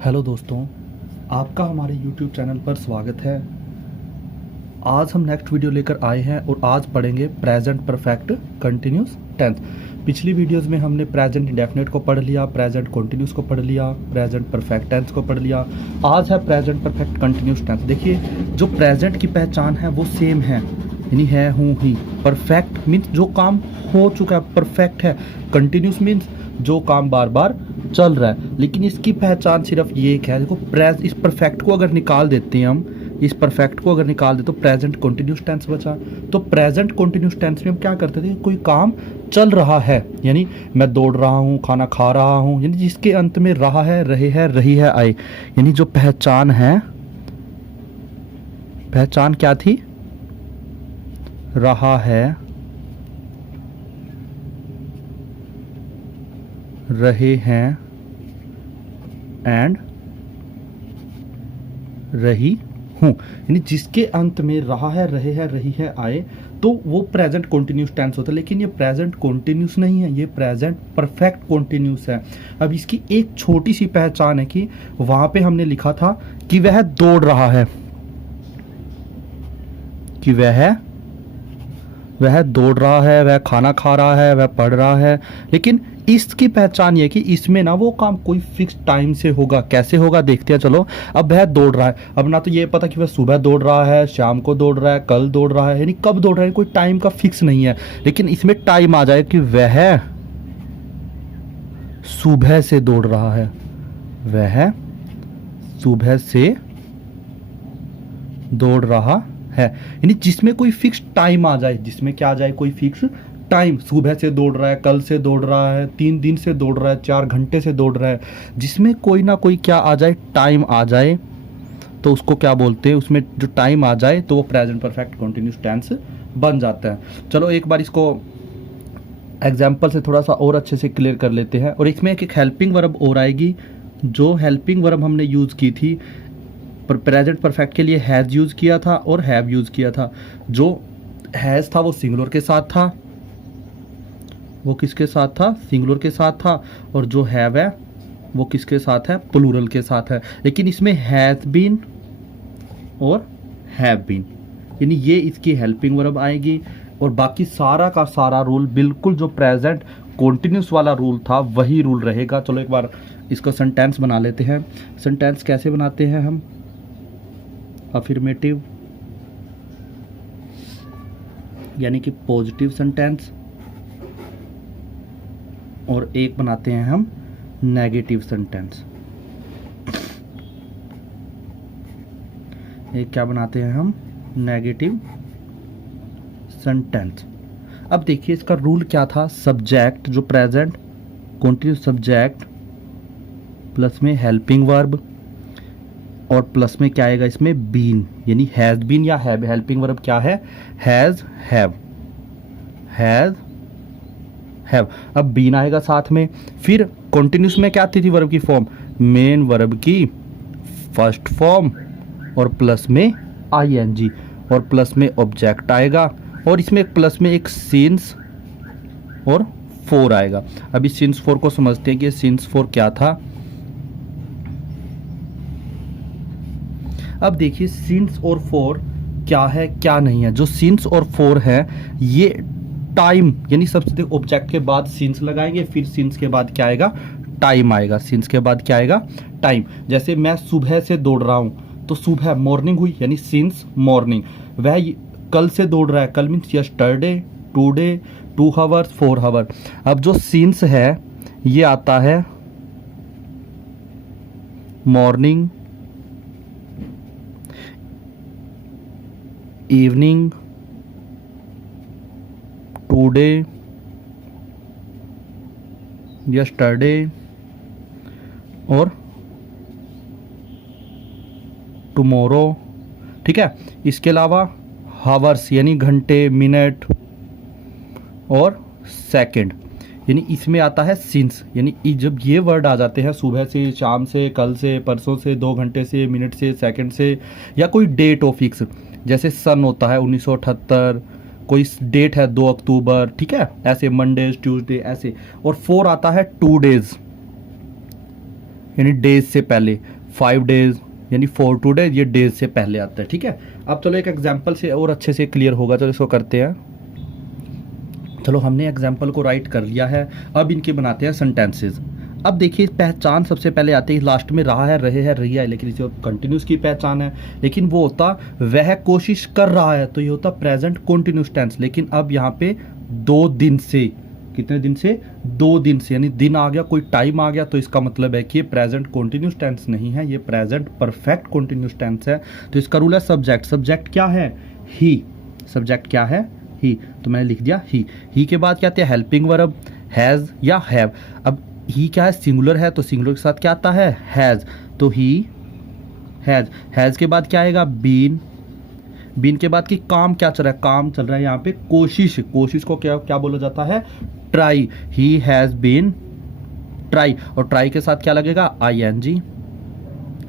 Hello दोस्तों, आपका हमारे YouTube चैनल पर स्वागत है। आज हम नेक्स्ट वीडियो लेकर आए हैं और आज पढ़ेंगे प्रेजेंट परफेक्ट कंटिन्यूस टेंस। पिछली वीडियोस में हमने प्रेजेंट इंडेफिनिट को पढ़ लिया, प्रेजेंट कंटिन्यूस को पढ़ लिया, प्रेजेंट परफेक्ट टेंस को पढ़ लिया। आज है प्रेजेंट परफेक्ट कंटिन्यूस टेंस। देखिए, जो प्रेजेंट की पहचान है वो सेम है, यानी है, हूँ, ही। परफेक्ट मीन्स जो काम हो चुका है, परफेक्ट है। कंटिन्यूस मीन्स जो काम बार बार चल रहा है। लेकिन इसकी पहचान सिर्फ ये एक है। देखो, इस परफेक्ट को अगर निकाल देते हैं हम, इस परफेक्ट को अगर निकाल दे तो प्रेजेंट कंटिन्यूस टेंस बचा। तो प्रेजेंट कंटिन्यूस टेंस में हम क्या करते थे, कोई काम चल रहा है, यानी मैं दौड़ रहा हूँ, खाना खा रहा हूँ, यानी जिसके अंत में रहा है, रहे है, रही है, आए, यानी जो पहचान है, पहचान क्या थी, रहा है, रहे हैं एंड रही हूँ, यानी जिसके अंत में रहा है, रहे है, रही है, आए, तो वो प्रेजेंट कंटिन्यूस टेंस होता है। लेकिन ये प्रेजेंट कंटिन्यूस नहीं है, ये प्रेजेंट परफेक्ट कंटिन्यूस है। अब इसकी एक छोटी सी पहचान है कि वहां पे हमने लिखा था कि वह दौड़ रहा है, कि वह दौड़ रहा है, वह खाना खा रहा है, वह पढ़ रहा है। लेकिन इसकी पहचान ये कि इसमें ना वो काम कोई फिक्स टाइम से होगा। कैसे होगा देखते हैं, चलो। अब वह दौड़ रहा है, अब ना तो ये पता कि वह सुबह दौड़ रहा है, शाम को दौड़ रहा है, कल दौड़ रहा है, यानी कब दौड़ रहा है, कोई टाइम का फिक्स नहीं है। लेकिन इसमें टाइम आ जाए कि वह सुबह से दौड़ रहा है, वह सुबह से दौड़ रहा है, यानी जिसमें कोई फिक्स टाइम आ जाए, जिसमें क्या आ जाए, कोई फिक्स टाइम। सुबह से दौड़ रहा है, कल से दौड़ रहा है, 3 दिन से दौड़ रहा है, 4 घंटे से दौड़ रहा है, जिसमें कोई ना कोई क्या आ जाए, टाइम आ जाए, तो उसको क्या बोलते हैं, उसमें जो टाइम आ जाए तो वो प्रेजेंट परफेक्ट कंटिन्यूस टेंस बन जाता है। चलो एक बार इसको एग्जाम्पल से थोड़ा सा और अच्छे से क्लियर कर लेते हैं। और इसमें एक हेल्पिंग वर्ब और आएगी। जो हेल्पिंग वर्ब हमने यूज़ की थी पर प्रेजेंट परफेक्ट के लिए हैज़ यूज़ किया था और हैव यूज़ किया था। जो हैज़ था वो सिंगुलर के साथ था, वो किसके साथ था, सिंगुलर के साथ था। और जो हैव है वो किसके साथ है, प्लूरल के साथ है। लेकिन इसमें हैज़ बीन और हैव बीन, यानी ये इसकी हेल्पिंग वर्ब आएगी। और बाकी सारा का सारा रूल बिल्कुल जो प्रेजेंट कॉन्टिन्यूस वाला रूल था वही रूल रहेगा। चलो एक बार इसको सेंटेंस बना लेते हैं। सेंटेंस कैसे बनाते हैं हम, अफर्मेटिव यानी कि पॉजिटिव सेंटेंस, और एक बनाते हैं हम नेगेटिव सेंटेंस। एक क्या बनाते हैं हम, नेगेटिव सेंटेंस। अब देखिए इसका रूल क्या था, सब्जेक्ट जो प्रेजेंट कॉन्टिन्यूस सब्जेक्ट प्लस में हेल्पिंग वर्ब और प्लस में क्या आएगा, इसमें बीन, यानी हैज बीन या हैव। हेल्पिंग वर्ब क्या है, हैज, हैव, हैज, हैव। अब बीन आएगा साथ में। फिर कॉन्टिन्यूस में क्या आती थी वर्ब की फॉर्म, मेन वर्ब की फर्स्ट फॉर्म और प्लस में आईएनजी और प्लस में ऑब्जेक्ट आएगा। और इसमें प्लस में एक सिंस और फोर आएगा। अभी सिंस फोर को समझते हैं कि सिंस फोर क्या था। अब देखिए सिंस और फोर क्या है क्या नहीं है। जो सिंस और फोर है ये टाइम, यानी सबसे ऑब्जेक्ट के बाद सिंस लगाएंगे, फिर सिंस के बाद क्या आएगा, टाइम आएगा। सिंस के बाद क्या आएगा, टाइम। जैसे मैं सुबह से दौड़ रहा हूँ तो सुबह मॉर्निंग हुई, यानी सिंस मॉर्निंग। वह कल से दौड़ रहा है, कल means yesterday, today, 2 hours, 4 hour. अब जो सिंस है ये आता है मॉर्निंग, इवनिंग, टुडे, यस्टरडे और टुमारो। ठीक है, इसके अलावा हावर्स यानी घंटे, मिनट और सेकंड, यानी इसमें आता है सिंस। यानी जब ये वर्ड आ जाते हैं सुबह से, शाम से, कल से, परसों से, 2 घंटे से, मिनट से, सेकंड से, या कोई डेट हो फिक्स, जैसे सन होता है 1978, कोई डेट है 2 अक्टूबर, ठीक है, ऐसे मंडे, ट्यूसडे ऐसे। और 4 आता है 2 डेज, यानी डेज से पहले, 5 डेज यानी 4 टू डेज, ये डेज से पहले आता है, ठीक है। अब चलो एक एग्जाम्पल से और अच्छे से क्लियर होगा, चलो इसको करते हैं। चलो हमने एग्जाम्पल को राइट कर लिया है, अब इनके बनाते हैं सेंटेंसेस। अब देखिए पहचान सबसे पहले आती है, लास्ट में रहा है, रहे है, रही है, लेकिन इसे कंटिन्यूस की पहचान है, लेकिन वो होता वह कोशिश कर रहा है, तो ये होता प्रेजेंट कंटिन्यूस टेंस। लेकिन अब यहाँ पे 2 दिन से, कितने दिन से, 2 दिन से, यानी दिन आ गया, कोई टाइम आ गया, तो इसका मतलब है कि ये प्रेजेंट कंटिन्यूस टेंस नहीं है, ये प्रेजेंट परफेक्ट कंटिन्यूस टेंस है। तो इसका रूल है सब्जेक्ट, सब्जेक्ट क्या है, ही, सब्जेक्ट क्या है, ही, तो मैंने लिख दिया ही के बाद क्या आते हैं हेल्पिंग वर्ब, हैज़ या हैव। अब ही क्या है, सिंगुलर है, तो सिंगुलर के साथ क्या आता है, हैज़, तो ही हैज़ के बाद क्या आएगा, बीन के बाद कि काम क्या चल रहा है, काम चल रहा है यहाँ पे कोशिश, कोशिश को क्या क्या बोला जाता है, try, he has been try, और ट्राई के साथ क्या लगेगा, ING,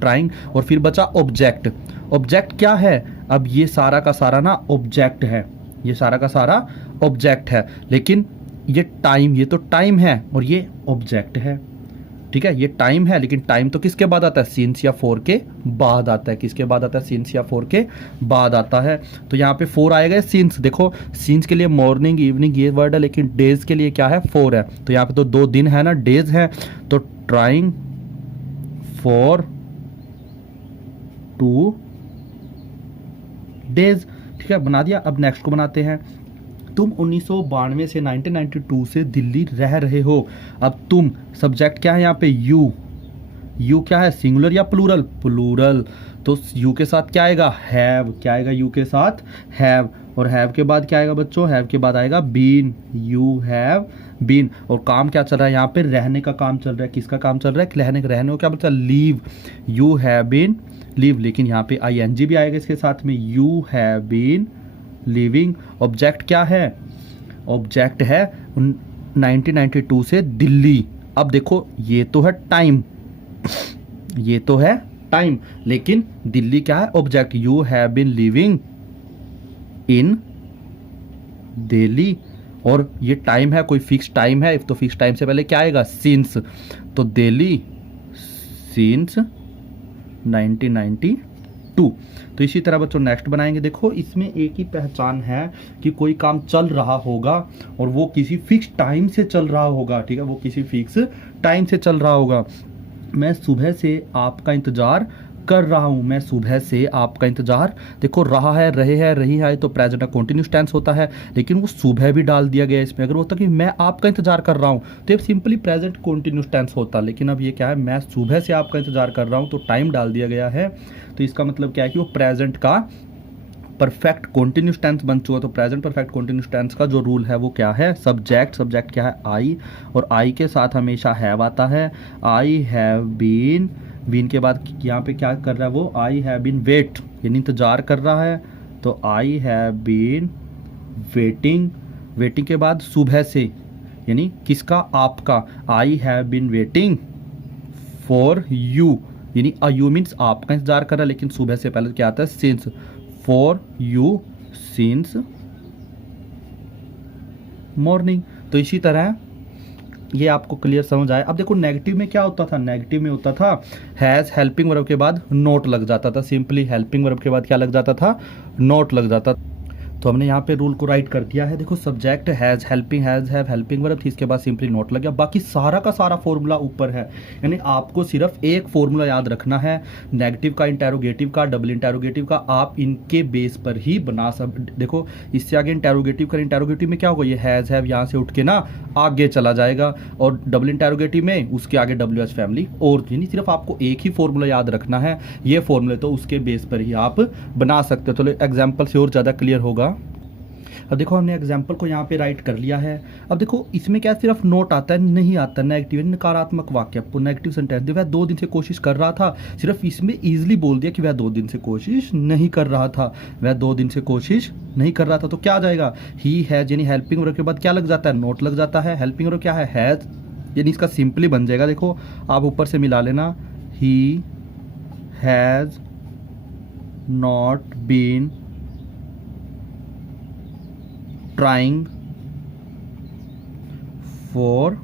ट्राइंग। और फिर बचा ऑब्जेक्ट, ऑब्जेक्ट क्या है, अब ये सारा का सारा ना ऑब्जेक्ट है, ये सारा का सारा ऑब्जेक्ट है, लेकिन ये टाइम, ये तो टाइम है और ये ऑब्जेक्ट है, ठीक है। ये टाइम है, लेकिन टाइम तो किसके बाद आता है, सिंस या फॉर के बाद आता है, किसके बाद आता है, सिंस या फॉर के बाद आता है। तो यहाँ पे 4 आएगा, सिंस, देखो सिंस के लिए मॉर्निंग इवनिंग ये वर्ड है, लेकिन डेज के लिए क्या है, 4 है, तो यहाँ पे तो 2 दिन है ना, डेज है, तो ट्राइंग फॉर 2 डेज, ठीक है, बना दिया। अब नेक्स्ट को बनाते हैं, तुम 1992 से 1992 से दिल्ली रह रहे हो। अब तुम, सब्जेक्ट क्या है यहाँ पे, यू क्या है, सिंगुलर या प्लूरल, प्लूरल, तो यू के साथ क्या आएगा, हैव, क्या आएगा यू के साथ, हैव, और हैव के बाद क्या आएगा बच्चों, हैव के बाद आएगा बीन, यू हैव बीन। और काम क्या चल रहा है यहाँ पे, रहने का काम चल रहा है, किसका काम चल रहा है, रहने को क्या बोलता है, leave, you have been leave, लेकिन यहाँ पे ING भी आएगा इसके साथ में, you have been living. Object क्या है, ऑब्जेक्ट है 1992 से दिल्ली। अब देखो ये तो है टाइम, ये तो है टाइम, लेकिन दिल्ली क्या है, object, you have been living in Delhi, और ये टाइम है, कोई फिक्स टाइम है, तो फिक्स टाइम से पहले क्या आएगा, सिंस, तो दिल्ली सिंस 1992। तो इसी तरह बच्चों नेक्स्ट बनाएंगे। देखो इसमें एक ही पहचान है कि कोई काम चल रहा होगा और वो किसी फिक्स टाइम से चल रहा होगा, ठीक है, वो किसी फिक्स टाइम से चल रहा होगा। मैं सुबह से आपका इंतजार कर रहा हूँ, मैं सुबह से आपका इंतजार, देखो रहा है, रहे है, रही है, तो प्रेजेंट कंटिन्यूस टेंस होता है, लेकिन वो सुबह भी डाल दिया गया इसमें। अगर होता कि मैं आपका इंतजार कर रहा हूँ, तो ये सिंपली प्रेजेंट कंटिन्यूस टेंस होता, लेकिन अब ये क्या है, मैं सुबह से आपका इंतजार कर रहा हूँ, तो टाइम डाल दिया गया है, तो इसका मतलब क्या है कि वो प्रेजेंट का परफेक्ट कंटिन्यूस टेंस बन चुका। तो प्रेजेंट परफेक्ट कंटिन्यूस टेंस का जो रूल है वो क्या है, सब्जेक्ट, सब्जेक्ट क्या है, आई, और आई के साथ हमेशा हैव आता है, आई हैव बीन, बीन के बाद यहाँ पे क्या कर रहा है वो, आई हैव बीन वेट, यानी इंतजार कर रहा है, तो I have been waiting, waiting के बाद सुबह से, यानी किसका, आपका, I have been waiting for you, यानी यू मीन्स आपका इंतजार कर रहा है, लेकिन सुबह से पहले क्या आता है, since, for you since morning. तो इसी तरह ये आपको क्लियर समझ आया। अब देखो नेगेटिव में क्या होता था, नेगेटिव में होता था हैज़ हेल्पिंग वर्ब के बाद नोट लग जाता था, सिंपली हेल्पिंग वर्ब के बाद क्या लग जाता था, नोट लग जाता। तो हमने यहाँ पे रूल को राइट कर दिया है। देखो subject has helping, has have helping verb थी, इसके बाद सिंपली नोट लग गया, बाकी सारा का सारा फॉर्मूला ऊपर है। यानी आपको सिर्फ एक फॉर्मूला याद रखना है, नेगेटिव का, इंटेरोगेटिव का, डबल इंटेरोगेटिव का, आप इनके बेस पर ही बना सब। देखो इससे आगे इंटेरोगेटिव कर, इंटेरोगेटिव में क्या होगा, ये हैज़ हैव यहाँ से उठ के ना आगे चला जाएगा, और डबल इंटेरोगेटिव में उसके आगे WH फैमिली, और यानी सिर्फ आपको एक ही फॉर्मूला याद रखना है, ये फॉर्मूले तो उसके बेस पर ही आप बना सकते हो। चलो एग्जाम्पल से और ज़्यादा क्लियर होगा। अब देखो हमने एग्जाम्पल को यहाँ पे राइट कर लिया है। अब देखो इसमें क्या सिर्फ नोट आता है, नहीं आता नेगेटिव, नकारात्मक वाक्य, नेगेटिव सेंटेंस। वह 2 दिन से कोशिश कर रहा था, सिर्फ इसमें इजीली बोल दिया कि वह 2 दिन से कोशिश नहीं कर रहा था, वह 2 दिन से कोशिश नहीं कर रहा था, तो क्या आ जाएगा, ही हैज, यानी हेल्पिंग वर्ब के बाद क्या लग जाता है, नोट लग जाता है। हेल्पिंग वर्ब क्या है, हैज, यानी इसका सिंपली बन जाएगा, देखो आप ऊपर से मिला लेना, he has not been trying for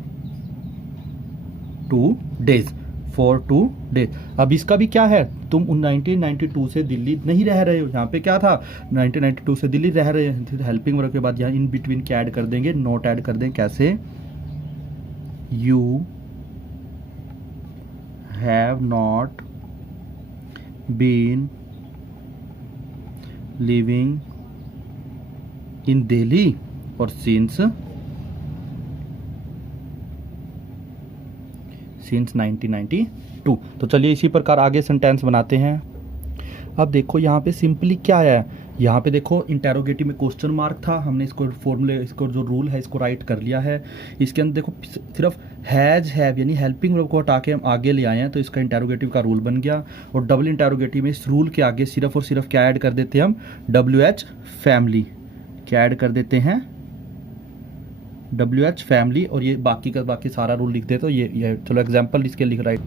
2 days, for 2 days. अब इसका भी क्या है, तुम 1992 से दिल्ली नहीं रह रहे हो, यहाँ पे क्या था 1992 से दिल्ली रह रहे हैं। हेल्पिंग वर्ब के बाद यहाँ इन बिटवीन क्या ऐड कर देंगे, नोट ऐड कर देंगे। कैसे, you have not been living in Delhi और सिंस 1992। तो चलिए इसी प्रकार आगे सेंटेंस बनाते हैं। अब देखो यहाँ पे सिंपली क्या है, यहाँ पे देखो इंटेरोगेटिव में क्वेश्चन मार्क था, हमने इसको फॉर्मूले, इसको जो रूल है इसको राइट कर लिया है। इसके अंदर देखो सिर्फ हैज हैव यानी हेल्पिंग वर्ब को हटा के हम आगे ले आए हैं, तो इसका इंटेरोगेटिव का रूल बन गया। और डबल इंटेरोगेटिव में इस रूल के आगे सिर्फ और सिर्फ क्या ऐड कर देते हैं हम, WH फैमिली, क्या ऐड कर देते हैं, WH फैमिली। और ये बाकी का बाकी सारा रूल लिख देते, तो ये चलो एग्जाम्पल इसके लिख राइट।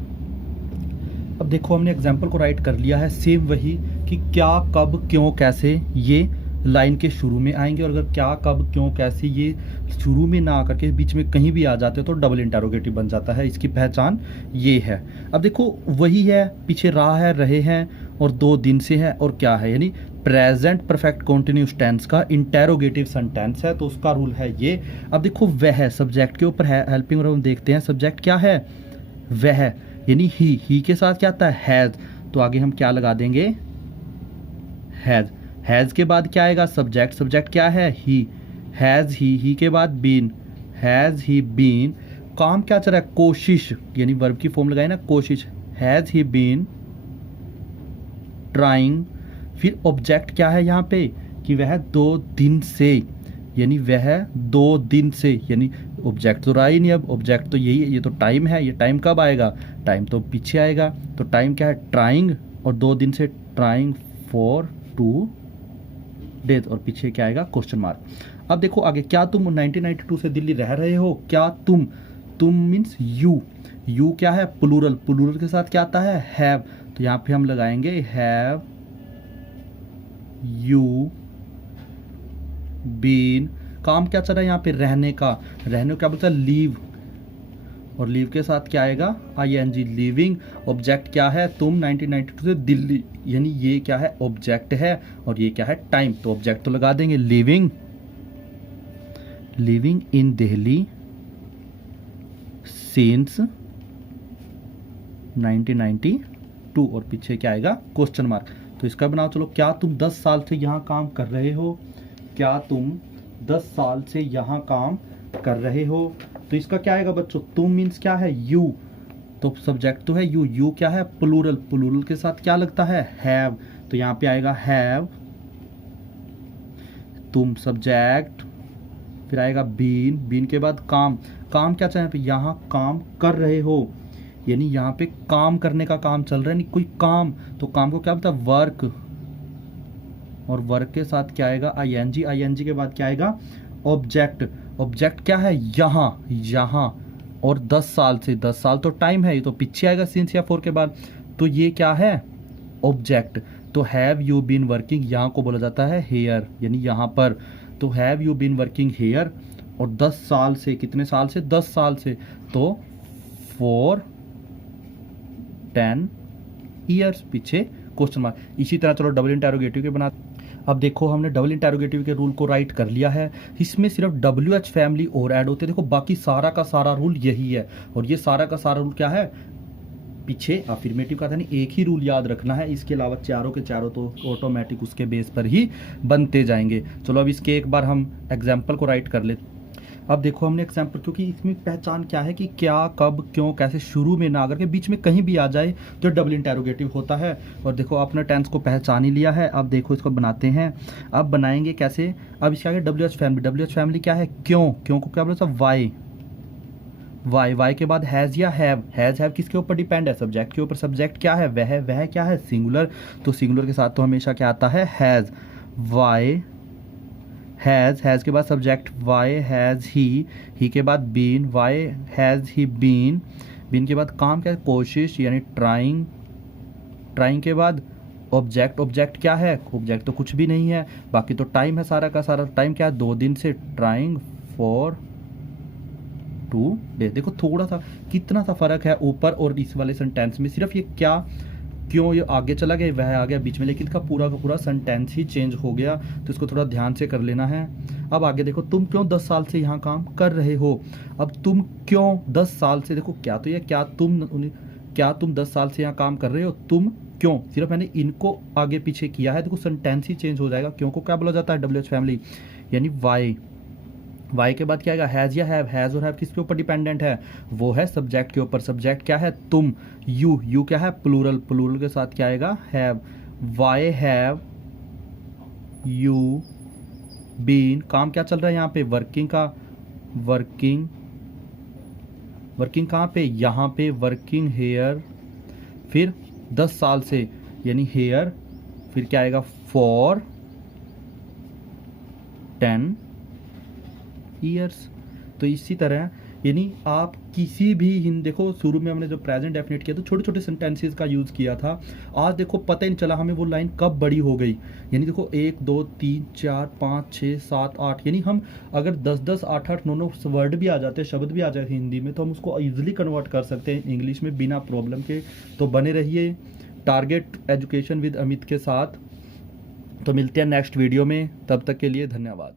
अब देखो हमने एग्जाम्पल को राइट कर लिया है, सेम वही कि क्या कब क्यों कैसे ये लाइन के शुरू में आएंगे, और अगर क्या कब क्यों कैसे ये शुरू में ना आकर के बीच में कहीं भी आ जाते तो डबल इंटेरोगेटिव बन जाता है। इसकी पहचान ये है। अब देखो वही है, पीछे रहा है, रहे हैं और 2 दिन से है और क्या है, यानी प्रेजेंट परफेक्ट कॉन्टिन्यूस टेंस का इंटेरोगेटिव सेंटेंस है, तो उसका रूल है ये। अब देखो वह सब्जेक्ट के ऊपर है, हेल्पिंग वर्ब देखते हैं, सब्जेक्ट क्या है, वह, यानी ही के साथ क्या आता है, हैज, तो आगे हम क्या लगा देंगे, हैज के बाद क्या आएगा, सब्जेक्ट, सब्जेक्ट क्या है, ही, हैज ही के बाद बीन, हैज ही बीन, काम क्या चल रहा है, कोशिश, यानी वर्ब की फॉर्म लगाए ना, कोशिश, हैज ही बीन ट्राइंग। फिर ऑब्जेक्ट क्या है यहाँ पे, कि वह 2 दिन से, यानी वह 2 दिन से, यानी ऑब्जेक्ट तो रहा ही नहीं, अब ऑब्जेक्ट तो यही है, ये तो टाइम है, ये टाइम कब आएगा, टाइम तो पीछे आएगा, तो टाइम क्या है, ट्राइंग, और 2 दिन से ट्राइंग फॉर 2 डेज, और पीछे क्या आएगा, क्वेश्चन मार्क। अब देखो आगे, क्या तुम 1992 से दिल्ली रह रहे हो, क्या तुम मीन्स यू क्या है, प्लूरल, प्लूरल के साथ क्या आता है, हैव, तो यहाँ पे हम लगाएंगे हैव यू बीन। काम क्या चल रहा है यहाँ पे, रहने का, रहने को क्या बोलता है, लीव, और लीव के साथ क्या आएगा, ING, लिविंग। ऑब्जेक्ट क्या है, तुम 1992 से दिल्ली, यानी ये क्या है, ऑब्जेक्ट है, और ये क्या है, टाइम, तो ऑब्जेक्ट तो लगा देंगे, लिविंग इन दिल्ली सिंस 1992, और पीछे क्या आएगा, क्वेश्चन मार्क। तो इसका बनाओ चलो, क्या तुम 10 साल से यहाँ काम कर रहे हो, क्या तुम 10 साल से यहाँ काम कर रहे हो, तो इसका क्या आएगा बच्चों, तुम मीन्स क्या है, यू, तो सब्जेक्ट तो है यू क्या है, प्लूरल, प्लूरल के साथ क्या लगता है, हैव, तो यहाँ पे आएगा हैव, तुम सब्जेक्ट, फिर आएगा बीन के बाद काम क्या चाहिए, यहाँ काम कर रहे हो, यानी यहाँ पे काम करने का काम चल रहा है, नहीं कोई काम, तो काम को क्या बोलता है, वर्क, और वर्क के साथ क्या आएगा, ING के बाद क्या आएगा, ऑब्जेक्ट क्या है, यहाँ, और 10 साल से, 10 साल तो टाइम है, ये तो पीछे आएगा सिंस या फॉर के बाद, तो ये क्या है, ऑब्जेक्ट। तो हैव यू बीन वर्किंग, यहाँ को बोला जाता है हेयर, यानी यहाँ पर, तो have you been working here, और 10 साल से, कितने साल से, 10 साल से, तो फॉर 10 ईयर्स, पीछे क्वेश्चन मार्क। इसी तरह चलो डबल इंटेरोगेटिव के बना। अब देखो हमने डबल इंटेरोगेटिव के रूल को राइट कर लिया है, इसमें सिर्फ WH फैमिली और ऐड होते हैं, देखो बाकी सारा का सारा रूल यही है, और ये सारा का सारा रूल क्या है, पीछे अफर्मेटिव का था नहीं, एक ही रूल याद रखना है, इसके अलावा चारों के चारों तो ऑटोमेटिक उसके बेस पर ही बनते जाएंगे। चलो अब इसके एक बार हम एग्जाम्पल को राइट कर लेते। अब देखो हमने एग्जाम्पल, क्योंकि इसमें पहचान क्या है कि क्या कब क्यों कैसे शुरू में ना आकर के बीच में कहीं भी आ जाए तो डबल इंटेरोगेटिव होता है। और देखो आपने टेंस को पहचान ही लिया है, अब देखो इसको बनाते हैं। अब बनाएंगे कैसे, अब इसके आगे WH फैमिली क्या है, क्यों को क्या बोलता है, वाई के बाद हैज़ या हैव किसके ऊपर डिपेंड है, सब्जेक्ट के ऊपर। सब्जेक्ट क्या है, वह क्या है, सिंगुलर, तो सिंगुलर के साथ तो हमेशा क्या आता है, हैज़। वाई हैज़ के बाद सब्जेक्ट, वाई हैज़ ही के बाद been, why has he been के बाद काम क्या है, कोशिश यानी ट्राइंग के बाद ऑब्जेक्ट क्या है, ऑब्जेक्ट तो कुछ भी नहीं है, बाकी तो टाइम है सारा का सारा। टाइम क्या है, 2 दिन से, ट्राइंग फॉर टुडे। देखो थोड़ा सा कितना सा फर्क है ऊपर और इस वाले सेंटेंस में, सिर्फ ये क्या क्यों ये आगे चला गया वह आ गया बीच में, लेकिन इसका पूरा का पूरा सेंटेंस ही चेंज हो गया। तो इसको थोड़ा ध्यान से कर लेना है। अब आगे देखो, तुम क्यों 10 साल से यहाँ काम कर रहे हो। अब तुम क्यों 10 साल से, देखो क्या तो ये क्या तुम 10 साल से यहाँ काम कर रहे हो, तुम क्यों, सिर्फ मैंने इनको आगे पीछे किया है, देखो सेंटेंस ही चेंज हो जाएगा। क्यों को क्या बोला जाता है, WH फैमिली, यानी वाई। वाई के बाद क्या आएगा, हैज़ या हैव। हैज़ और हैव किसके ऊपर डिपेंडेंट है, वो है सब्जेक्ट के ऊपर। सब्जेक्ट क्या है, तुम। यू क्या है, प्लूरल। प्लूरल के साथ क्या आएगा, have. Why have you been, काम क्या चल रहा है यहाँ पे, वर्किंग का। वर्किंग कहाँ पे, यहाँ पे वर्किंग हेयर। फिर 10 साल से यानी हेयर, फिर क्या आएगा, फॉर 10 ईयर्स। तो इसी तरह यानी आप किसी भी देखो शुरू में हमने जो प्रेजेंट डेफिनेट किया तो छोटे छोटे सेंटेंसेस का यूज़ किया था। आज देखो पता ही नहीं चला हमें वो लाइन कब बड़ी हो गई। यानी देखो 1 2 3 4 5 6 7 8, यानी हम अगर 10 8 8 9 वर्ड भी आ जाते, शब्द भी आ जाते हिंदी में, तो हम उसको ईजिली कन्वर्ट कर सकते हैं इंग्लिश में बिना प्रॉब्लम के। तो बने रहिए टारगेट एजुकेशन विद अमित के साथ। तो मिलते हैं नेक्स्ट वीडियो में, तब तक के लिए धन्यवाद।